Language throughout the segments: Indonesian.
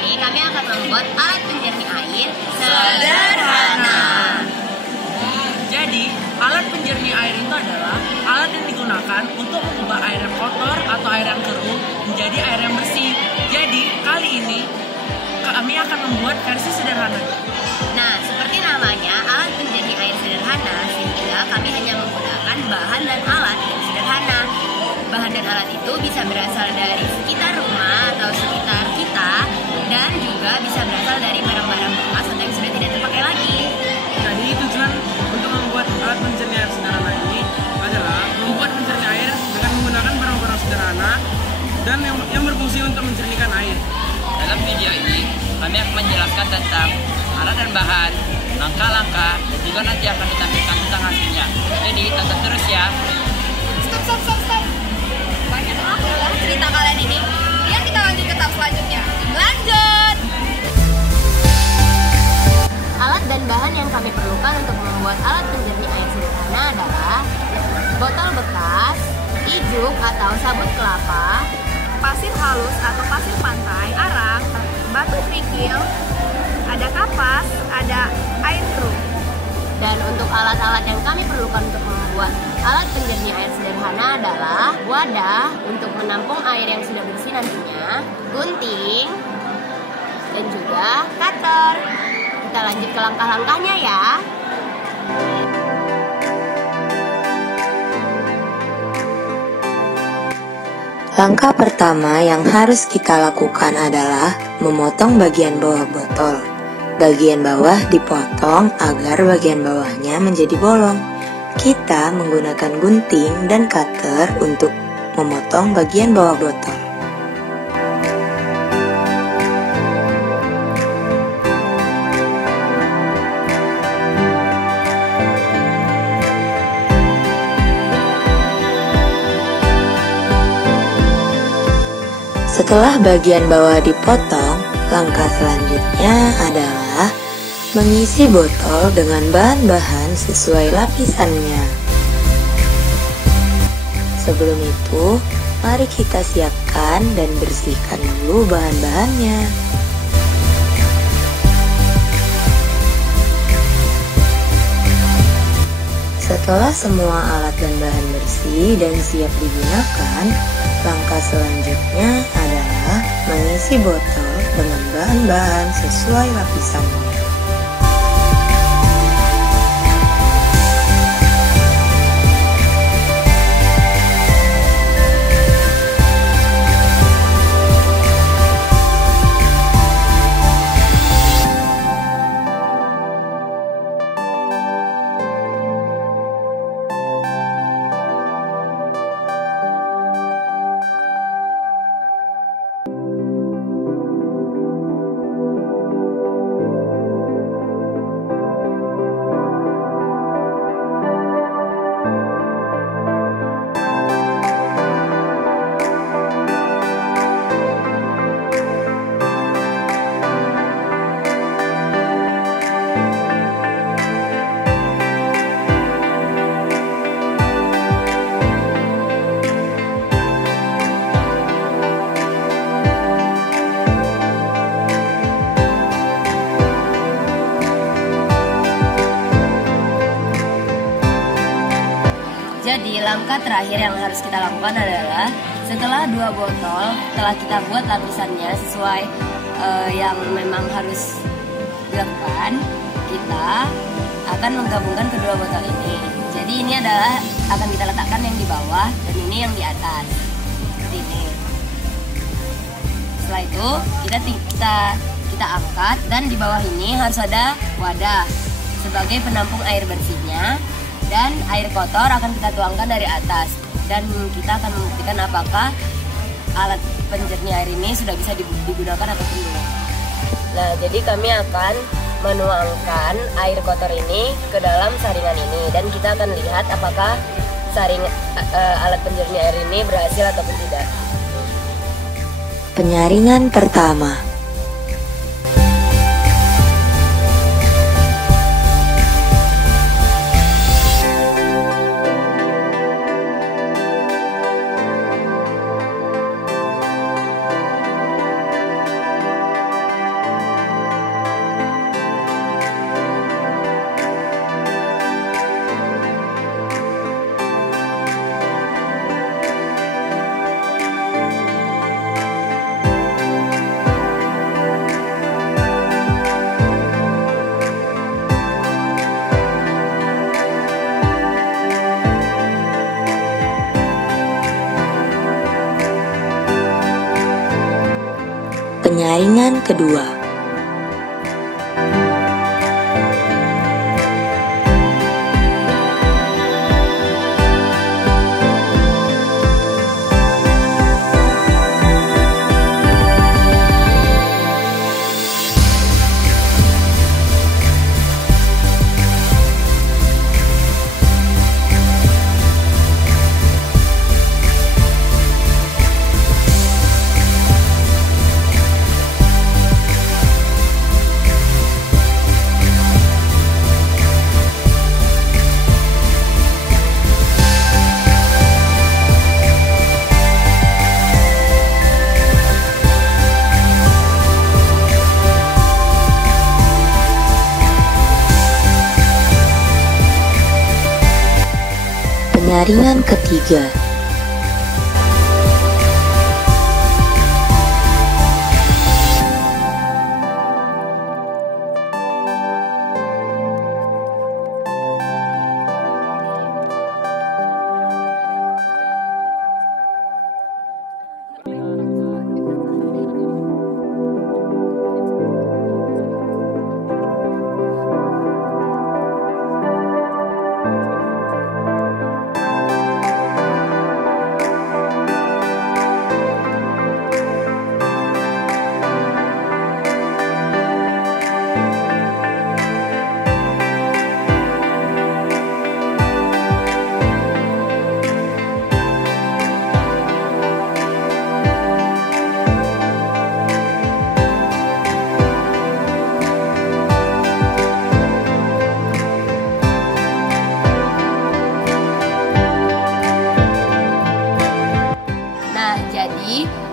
ini kami akan membuat alat penjernih air sederhana. Jadi, alat penjernih air itu adalah alat yang digunakan untuk mengubah air yang kotor atau air yang keruh menjadi air yang bersih. Jadi, kali ini kami akan membuat versi sederhana. Nah, seperti namanya, alat penjernih air sederhana, sehingga kami hanya menggunakan bahan dan alat yang sederhana. Bahan dan alat itu bisa berasal dari sekitar rumah atau sekitar kita, dan juga bisa berasal dari barang-barang bekas atau yang sudah tidak terpakai lagi. Jadi, tujuan untuk membuat alat penjernih air sederhana ini adalah membuat penjernih air dengan menggunakan barang-barang sederhana dan yang berfungsi untuk menjernihkan air. Dalam video ini, kami akan menjelaskan tentang alat dan bahan, langkah-langkah, dan juga nanti akan ditampilkan tentang hasilnya. Jadi, tonton terus ya. Stop. Banyak banget ya cerita kalian ini. Yuk kita lanjut ke tahap selanjutnya. Lanjut! Alat dan bahan yang kami perlukan untuk membuat alat penjernih air sederhana adalah botol bekas, ijuk atau sabut kelapa, Pasir halus atau pasir pantai, arang, batu kerikil, ada kapas, ada air keruh. dan untuk alat-alat yang kami perlukan untuk membuat alat penjernih air sederhana adalah wadah untuk menampung air yang sudah bersih nantinya, gunting, dan juga cutter. Kita lanjut ke langkah-langkahnya ya. Langkah pertama yang harus kita lakukan adalah memotong bagian bawah botol. Bagian bawah dipotong agar bagian bawahnya menjadi bolong. Kita menggunakan gunting dan cutter untuk memotong bagian bawah botol. Setelah bagian bawah dipotong, langkah selanjutnya adalah mengisi botol dengan bahan-bahan sesuai lapisannya. Sebelum itu, mari kita siapkan dan bersihkan dulu bahan-bahannya. Setelah semua alat dan bahan bersih dan siap digunakan, langkah selanjutnya adalah mengisi botol dengan bahan-bahan sesuai lapisannya. Jadi langkah terakhir yang harus kita lakukan adalah setelah 2 botol telah kita buat lapisannya sesuai yang memang harus dilakukan, kita akan menggabungkan kedua botol ini. Jadi ini adalah akan kita letakkan yang di bawah dan ini yang di atas seperti ini. Setelah itu kita angkat, dan di bawah ini harus ada wadah sebagai penampung air bersihnya. Dan air kotor akan kita tuangkan dari atas, dan kita akan membuktikan apakah alat penjernih air ini sudah bisa digunakan atau belum. Nah, jadi kami akan menuangkan air kotor ini ke dalam saringan ini, dan kita akan lihat apakah alat penjernih air ini berhasil ataupun tidak. Penyaringan pertama. kedua. Penyaringan ketiga.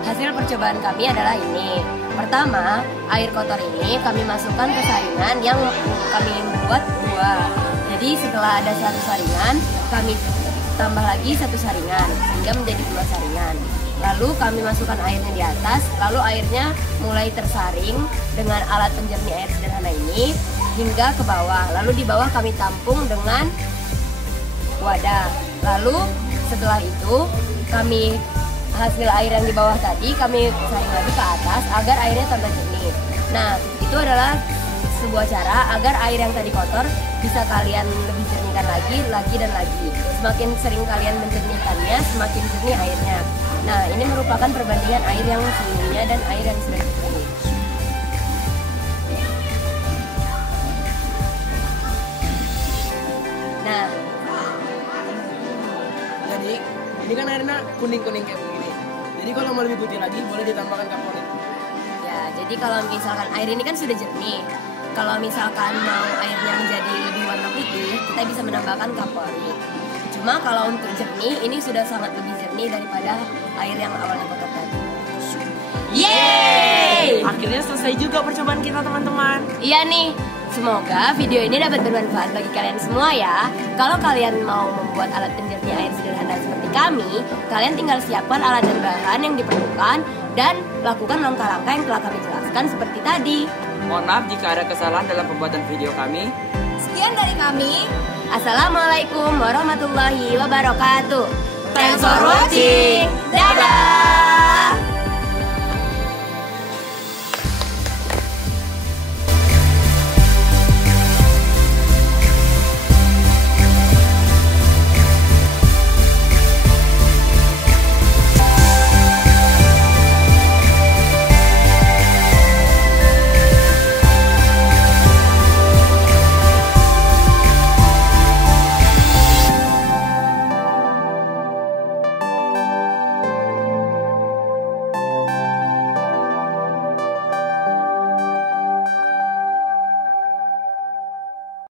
Hasil percobaan kami adalah ini. Pertama, air kotor ini kami masukkan ke saringan yang kami buat 2. Jadi setelah ada 1 saringan, kami tambah lagi 1 saringan sehingga menjadi 2 saringan. Lalu kami masukkan airnya di atas, lalu airnya mulai tersaring dengan alat penjernih air sederhana ini hingga ke bawah. Lalu di bawah kami tampung dengan wadah. Lalu setelah itu kami hasil air yang di bawah tadi kami saring lagi ke atas agar airnya tambah jernih. Nah, itu adalah sebuah cara agar air yang tadi kotor bisa kalian lebih jernihkan lagi dan lagi. Semakin sering kalian menjernihkannya, semakin jernih airnya. Nah, ini merupakan perbandingan air yang sebelumnya dan air yang sudah jernih. Nah, jadi ini kan airnya kuning-kuning kayak begini. Jadi kalau mau lebih putih lagi boleh ditambahkan kaporit. Ya, jadi kalau misalkan air ini kan sudah jernih. Kalau misalkan mau airnya menjadi lebih warna putih, kita bisa menambahkan kaporit. Cuma kalau untuk jernih, ini sudah sangat lebih jernih daripada air yang awalnya kotor tadi. Yeay! Akhirnya selesai juga percobaan kita, teman-teman. Iya nih, semoga video ini dapat bermanfaat bagi kalian semua ya. Kalau kalian mau membuat alat penjernih air sederhana seperti kami, kalian tinggal siapkan alat dan bahan yang diperlukan dan lakukan langkah-langkah yang telah kami jelaskan seperti tadi. Mohon maaf jika ada kesalahan dalam pembuatan video kami. Sekian dari kami. Assalamualaikum warahmatullahi wabarakatuh. Thanks for watching. Dadah!